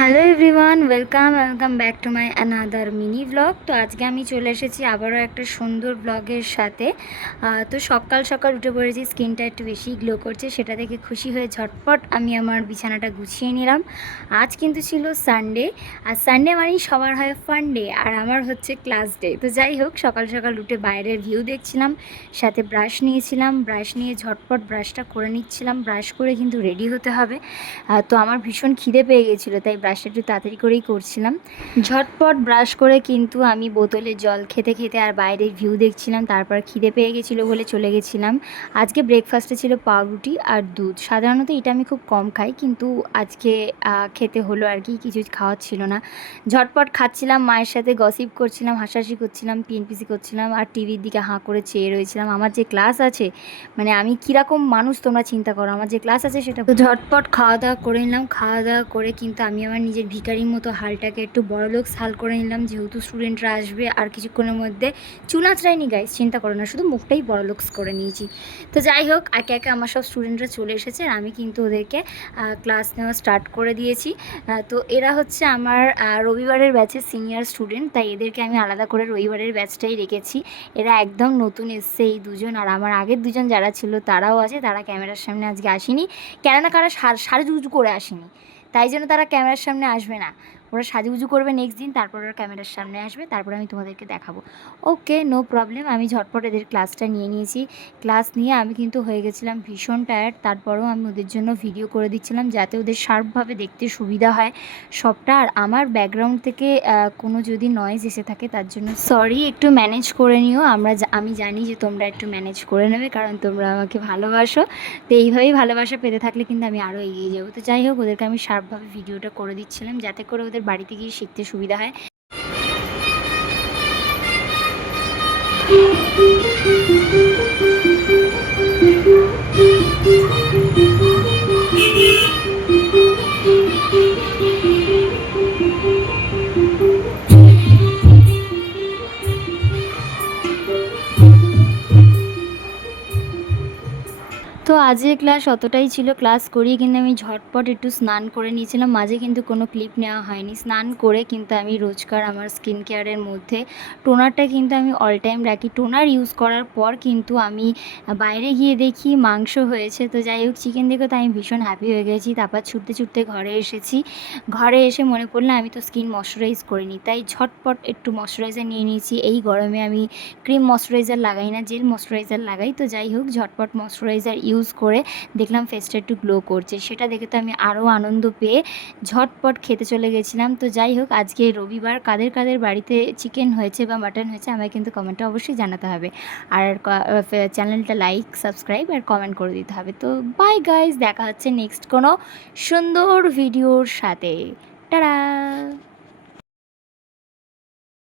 Hello everyone, welcome back to my another mini blog. তো আজকে আমি চলে এসেছি আবারও একটা সুন্দর ব্লগের সাথে। তো সকাল সকাল উঠে পড়েছি, স্কিনটা একটু বেশি গ্লো করছে, সেটা দেখে খুশি হয়ে ঝটপট আমি আমার বিছানাটা গুছিয়ে নিলাম। আজ কিন্তু ছিল সানডে, আর সানডে মানেই সবার হয় ফান ডে, আর আমার হচ্ছে ক্লাস ডে। তো যাই হোক, সকাল সকাল উঠে বাইরের ভিউ দেখছিলাম, সাথে ব্রাশ নিয়েছিলাম, ব্রাশ নিয়ে ঝটপট ব্রাশটা করে নিচ্ছিলাম। ব্রাশ করে কিন্তু রেডি হতে হবে। তো আমার ভীষণ খিদে পেয়ে গেছিলো, তাই ব্রাশটা একটু তাড়াতাড়ি করেই করছিলাম। ঝটপট ব্রাশ করে কিন্তু আমি বোতলে জল খেতে খেতে আর বাইরের ভিউ দেখছিলাম। তারপর খিদে পেয়ে গেছিলো বলে চলে গেছিলাম। আজকে ব্রেকফাস্টে ছিল পাউরুটি আর দুধ। সাধারণত এটা আমি খুব কম খাই, কিন্তু আজকে খেতে হলো আর কি, কিছু খাওয়ার ছিল না। ঝটপট খাচ্ছিলাম, মায়ের সাথে গসিপ করছিলাম, হাসাহাসি করছিলাম, পিএনপিসি করছিলাম, আর টিভির দিকে হাঁ করে চেয়ে রয়েছিলাম। আমার যে ক্লাস আছে, মানে আমি কীরকম মানুষ তোমরা চিন্তা করো, আমার যে ক্লাস আছে সেটা। তো ঝটপট খাওয়া দাওয়া করে নিলাম। খাওয়া দাওয়া করে কিন্তু আমি আমার নিজের ভিখারির মতো হালটাকে একটু বড়লোকস হাল করে নিলাম, যেহেতু স্টুডেন্টরা আসবে আর কিছুক্ষণের মধ্যে। চুল আঁচড়াইনি গাইস, চিন্তা করো না, শুধু মুখটাই বড়লোকস করে নিয়েছি। তো যাই হোক, একে একে আমার সব স্টুডেন্টরা চলে এসেছে, আর আমি কিন্তু ওদেরকে ক্লাস নেওয়া স্টার্ট করে দিয়েছি। তো এরা হচ্ছে আমার রবিবারের ব্যাচের সিনিয়র স্টুডেন্ট, তাই এদেরকে আমি আলাদা করে রবিবারের ব্যাচটাই রেখেছি। এরা একদম নতুন এসছে এই দুজন, আর আমার আগের দুজন যারা ছিল তারাও আছে, তারা ক্যামেরার সামনে আজকে আসেনি। কেননা কারা সাজুগুজু করে আসেনি, তাই জন্য তারা ক্যামেরার সামনে আসবে না। ওরা সাজুগুজু করবে নেক্সট দিন, তারপর ওরা ক্যামেরার সামনে আসবে, তারপর আমি তোমাদেরকে দেখাবো। ওকে, নো প্রবলেম। আমি ঝটপট এদের ক্লাসটা নিয়ে নিয়েছি। ক্লাস নিয়ে আমি কিন্তু হয়ে গেছিলাম ভীষণ টায়ার্ড, তারপরেও আমি ওদের জন্য ভিডিও করে দিচ্ছিলাম যাতে ওদের শার্পভাবে দেখতে সুবিধা হয় সবটা। আর আমার ব্যাকগ্রাউন্ড থেকে কোনো যদি নয়েজ এসে থাকে তার জন্য সরি, একটু ম্যানেজ করে নিও। আমি জানি যে তোমরা একটু ম্যানেজ করে নেবে, কারণ তোমরা আমাকে ভালোবাসো। তো এইভাবেই ভালোবাসা পেতে থাকলে কিন্তু আমি আরও এগিয়ে যাবো। তো যাই হোক, ওদেরকে আমি শার্পভাবে ভিডিওটা করে দিচ্ছিলাম যাতে করে ওদের বাড়িতে গিয়ে শিখতে সুবিধা হয়। তো আজকের ক্লাস অতটাই ছিল। ক্লাস করিয়ে কিন্তু আমি ঝটপট একটু স্নান করে নিয়েছিলাম, মাঝে কিন্তু কোনো ক্লিপ নেওয়া হয়নি। স্নান করে কিন্তু আমি রোজকার আমার স্কিন কেয়ারের মধ্যে টোনারটা কিন্তু আমি অল টাইম রাখি। টোনার ইউজ করার পর কিন্তু আমি বাইরে গিয়ে দেখি মাংস হয়েছে। তো যাই হোক, চিকেন দেখে তো আমি ভীষণ হ্যাপি হয়ে গেছি। তারপর ছুটতে ছুটতে ঘরে এসেছি। ঘরে এসে মনে পড়লো আমি তো স্কিন ময়শ্চারাইজ করিনি, তাই ঝটপট একটু ময়শ্চারাইজার নিয়ে নিয়েছি। এই গরমে আমি ক্রিম ময়শ্চারাইজার লাগাই না, জেল ময়শ্চারাইজার লাগাই। তো যাই হোক, ঝটপট ময়শ্চারাইজার ইউজ করে দেখলাম ফেসটা একটু গ্লো করছে, সেটা দেখে তো আমি আরও আনন্দ পেয়ে ঝটপট খেতে চলে গেছিলাম। তো যাই হোক, আজকে রবিবার, কাদের কাদের বাড়িতে চিকেন হয়েছে বা মাটন হয়েছে আমায় কিন্তু কমেন্টে অবশ্যই জানাতে হবে। আর চ্যানেলটা লাইক, সাবস্ক্রাইব আর কমেন্ট করে দিতে হবে। তো বাই গাইজ, দেখা হচ্ছে নেক্সট কোনো সুন্দর ভিডিওর সাথে। টাটা।